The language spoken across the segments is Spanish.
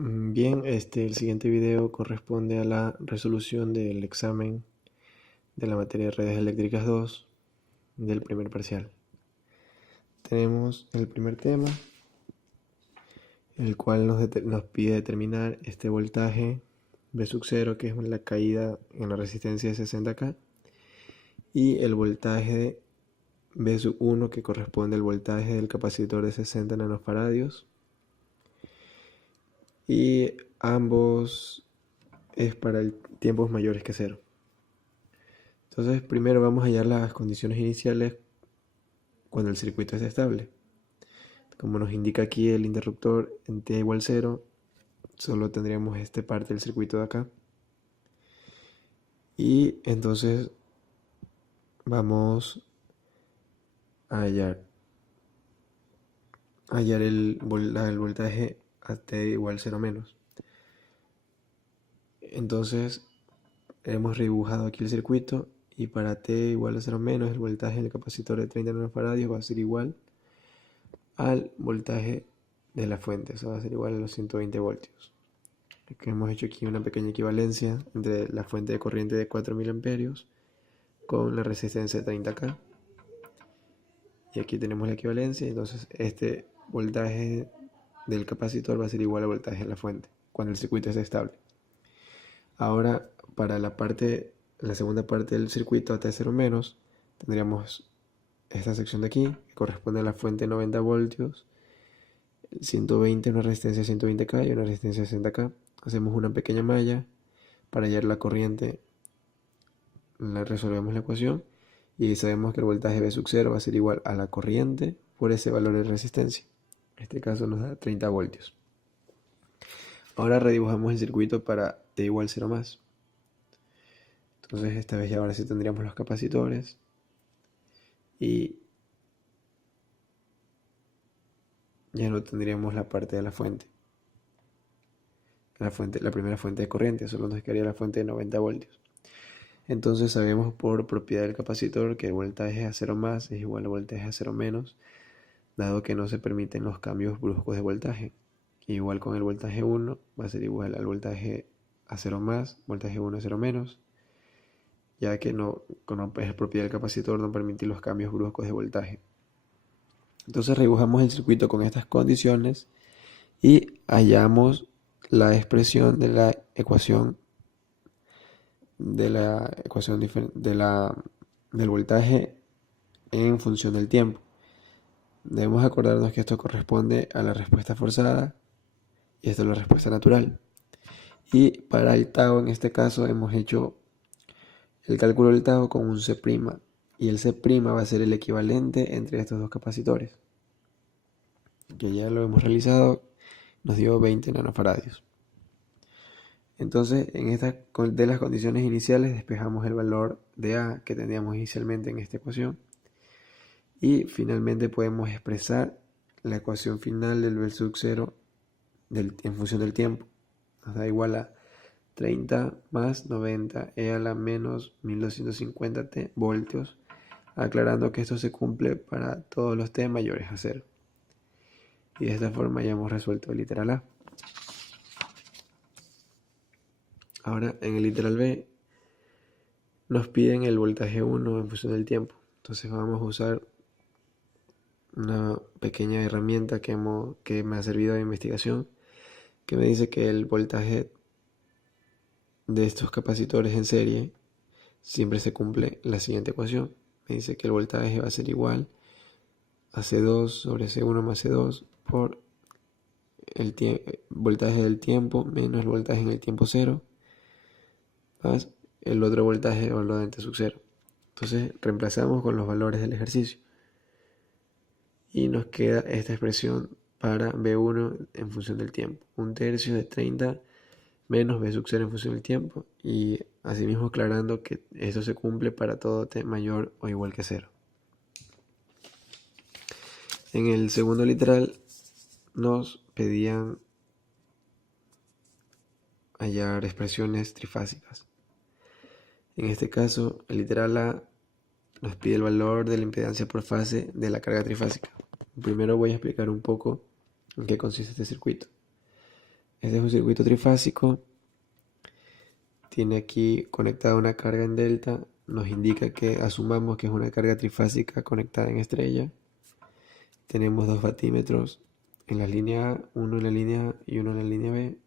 Bien, el siguiente video corresponde a la resolución del examen de la materia de redes eléctricas 2 del primer parcial. Tenemos el primer tema, el cual nos pide determinar este voltaje V sub 0, que es la caída en la resistencia de 60K, y el voltaje V sub 1, que corresponde al voltaje del capacitor de 60 nanofaradios, y ambos es para tiempos mayores que 0. Entonces primero vamos a hallar las condiciones iniciales cuando el circuito es estable. Como nos indica aquí el interruptor en t igual 0, solo tendríamos esta parte del circuito de acá. Y entonces vamos a hallar el voltaje a t igual 0 menos. Entonces hemos redibujado aquí el circuito y para t igual a 0 menos el voltaje del capacitor de 30 nanofaradios va a ser igual al voltaje de la fuente, o sea, va a ser igual a los 120 voltios. Que hemos hecho aquí una pequeña equivalencia entre la fuente de corriente de 4000 amperios con la resistencia de 30K. Y aquí tenemos la equivalencia, entonces este voltaje del capacitor va a ser igual al voltaje de la fuente cuando el circuito es estable. Ahora, para la segunda parte del circuito a T0 menos, tendríamos esta sección de aquí, que corresponde a la fuente de 90 voltios, 120, una resistencia de 120K y una resistencia de 60K. Hacemos una pequeña malla para hallar la corriente, resolvemos la ecuación y sabemos que el voltaje V sub 0 va a ser igual a la corriente por ese valor de resistencia. En este caso nos da 30 voltios. Ahora redibujamos el circuito para t igual 0 más. Entonces esta vez ya ahora sí tendríamos los capacitores y ya no tendríamos la parte de la fuente. La primera fuente de corriente, solo nos quedaría la fuente de 90 voltios. Entonces sabemos por propiedad del capacitor que el voltaje a 0 más es igual al voltaje a 0 menos, dado que no se permiten los cambios bruscos de voltaje. Igual con el voltaje 1 va a ser igual al voltaje a 0 más, voltaje 1 a 0 menos, ya que no es propiedad del capacitor no permitir los cambios bruscos de voltaje. Entonces redibujamos el circuito con estas condiciones y hallamos la expresión de la ecuación del voltaje en función del tiempo. Debemos acordarnos que esto corresponde a la respuesta forzada y esto es la respuesta natural. Y para el tau, en este caso, hemos hecho el cálculo del tau con un C', y el C' va a ser el equivalente entre estos dos capacitores, que ya lo hemos realizado, nos dio 20 nanofaradios. Entonces, de las condiciones iniciales despejamos el valor de A que teníamos inicialmente en esta ecuación y finalmente podemos expresar la ecuación final del V sub 0 en función del tiempo. Nos da igual a 30 más 90 e a la menos 1250 voltios, aclarando que esto se cumple para todos los t mayores a 0. Y de esta forma ya hemos resuelto el literal A. Ahora en el literal B nos piden el voltaje 1 en función del tiempo. Entonces vamos a usar una pequeña herramienta que me ha servido de investigación, que me dice que el voltaje de estos capacitores en serie siempre se cumple la siguiente ecuación. Me dice que el voltaje va a ser igual a C2 sobre C1 más C2 por el voltaje del tiempo menos el voltaje en el tiempo 0 más el otro voltaje o lo de T sub 0. Entonces reemplazamos con los valores del ejercicio y nos queda esta expresión para V1 en función del tiempo, 1/3 de 30 menos V sub 0 en función del tiempo, y asimismo aclarando que esto se cumple para todo t mayor o igual que 0. En el segundo literal nos pedían hallar expresiones trifásicas. En este caso, el literal A nos pide el valor de la impedancia por fase de la carga trifásica. Primero voy a explicar un poco en qué consiste este circuito. Este es un circuito trifásico. Tiene aquí conectada una carga en delta. Nos indica que asumamos que es una carga trifásica conectada en estrella. Tenemos dos batímetros en la línea A, uno en la línea A y uno en la línea B.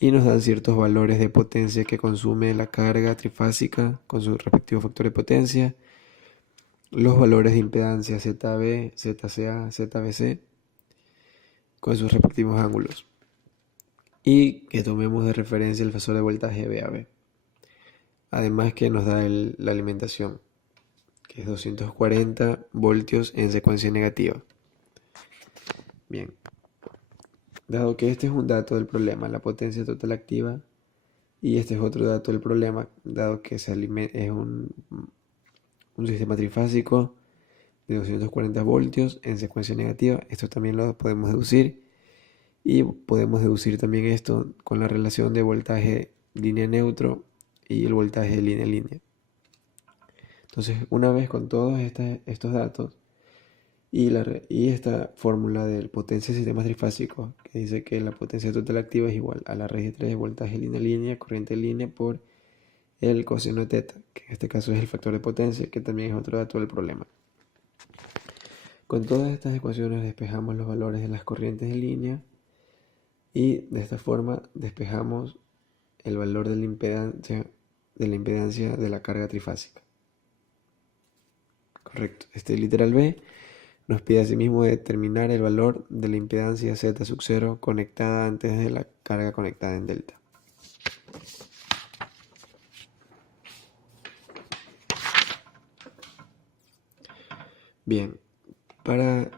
Y nos dan ciertos valores de potencia que consume la carga trifásica con su respectivo factor de potencia. Los valores de impedancia ZB, ZCA, ZBC con sus respectivos ángulos. Y que tomemos de referencia el fasor de voltaje VAB. Además que nos da la alimentación, que es 240 voltios en secuencia negativa. Bien. Dado que este es un dato del problema, la potencia total activa, y este es otro dato del problema, dado que es un sistema trifásico de 240 voltios en secuencia negativa, esto también lo podemos deducir, y podemos deducir también esto con la relación de voltaje línea neutro y el voltaje de línea a línea. Entonces, una vez con todos estos datos, y esta fórmula de potencia de sistemas trifásicos, que dice que la potencia total activa es igual a la raíz de 3 de voltaje línea a línea, corriente en línea, por el coseno de teta, que en este caso es el factor de potencia, que también es otro dato del problema. Con todas estas ecuaciones despejamos los valores de las corrientes en línea y de esta forma despejamos el valor de la impedancia de la carga trifásica. Correcto. Este literal B nos pide asimismo determinar el valor de la impedancia Z sub 0 conectada antes de la carga conectada en delta. Bien, para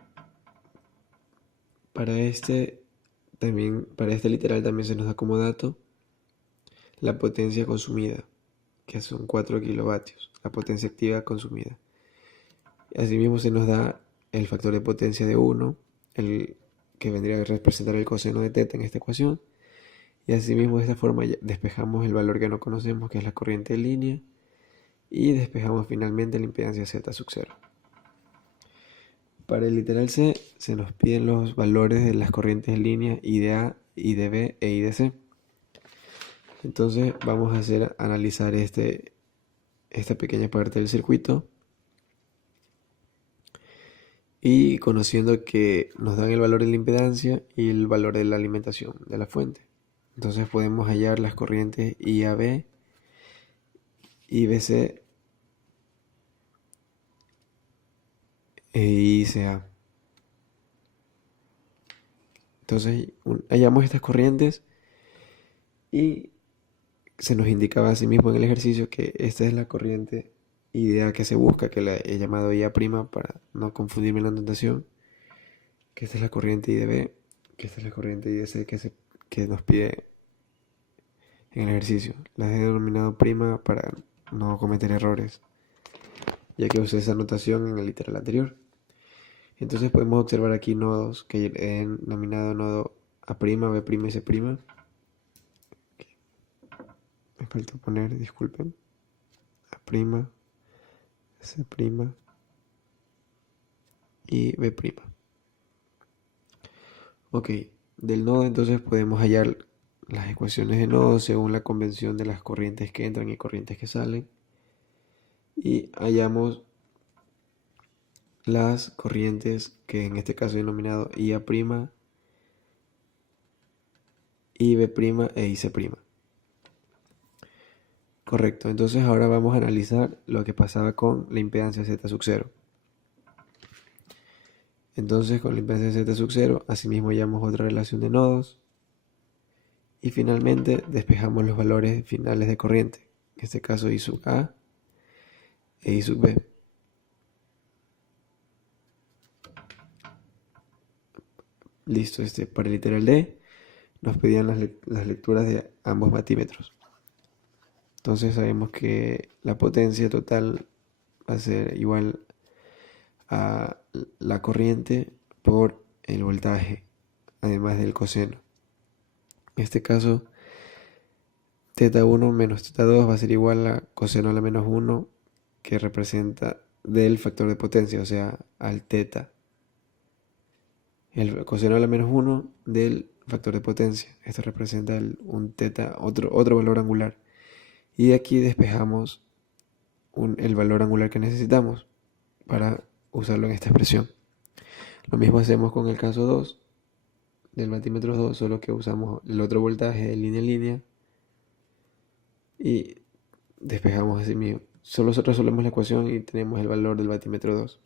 este literal también se nos da como dato la potencia consumida, que son 4 kilovatios, la potencia activa consumida. Asimismo se nos da el factor de potencia de 1, el que vendría a representar el coseno de teta en esta ecuación. Y asimismo de esta forma despejamos el valor que no conocemos, que es la corriente en línea, y despejamos finalmente la impedancia Z sub 0. Para el literal C se nos piden los valores de las corrientes en línea I de A, I de B e I de C. Entonces vamos a analizar esta pequeña parte del circuito. Y conociendo que nos dan el valor de la impedancia y el valor de la alimentación de la fuente. Entonces podemos hallar las corrientes IAB, IBC e ICA. Entonces hallamos estas corrientes y se nos indicaba asimismo en el ejercicio que esta es la corriente idea que se busca, que la he llamado IA' para no confundirme en la notación, que esta es la corriente IDB, que esta es la corriente IDC que nos pide en el ejercicio. La he denominado prima para no cometer errores, ya que usé esa notación en el literal anterior. Entonces podemos observar aquí nodos que he denominado nodo A', B' y C'. Me falta poner, disculpen, A', C' y B'. Ok, del nodo entonces podemos hallar las ecuaciones de nodo según la convención de las corrientes que entran y corrientes que salen. Y hallamos las corrientes que en este caso he denominado IA', IB' e IC'. Correcto, entonces ahora vamos a analizar lo que pasaba con la impedancia Z sub 0. Entonces con la impedancia Z sub 0, asimismo hallamos otra relación de nodos. Y finalmente despejamos los valores finales de corriente, en este caso I sub A e I sub B. Listo, para el literal D nos pedían las lecturas de ambos batímetros. Entonces sabemos que la potencia total va a ser igual a la corriente por el voltaje, además del coseno. En este caso, θ1 menos θ2 va a ser igual a coseno a la menos 1, que representa del factor de potencia, o sea, al θ. El coseno a la menos 1 del factor de potencia. Esto representa un teta, otro valor angular. Y de aquí despejamos el valor angular que necesitamos para usarlo en esta expresión. Lo mismo hacemos con el caso 2 del vatímetro 2, solo que usamos el otro voltaje de línea en línea y despejamos así mismo. Solo resolvemos la ecuación y tenemos el valor del vatímetro 2.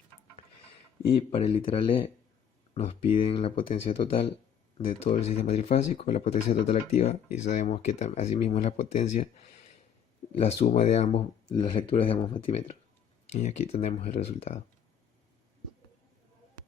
Y para el literal E nos piden la potencia total de todo el sistema trifásico, la potencia total activa, y sabemos que asimismo es la potencia, la suma de las lecturas de ambos vatímetros. Y aquí tenemos el resultado.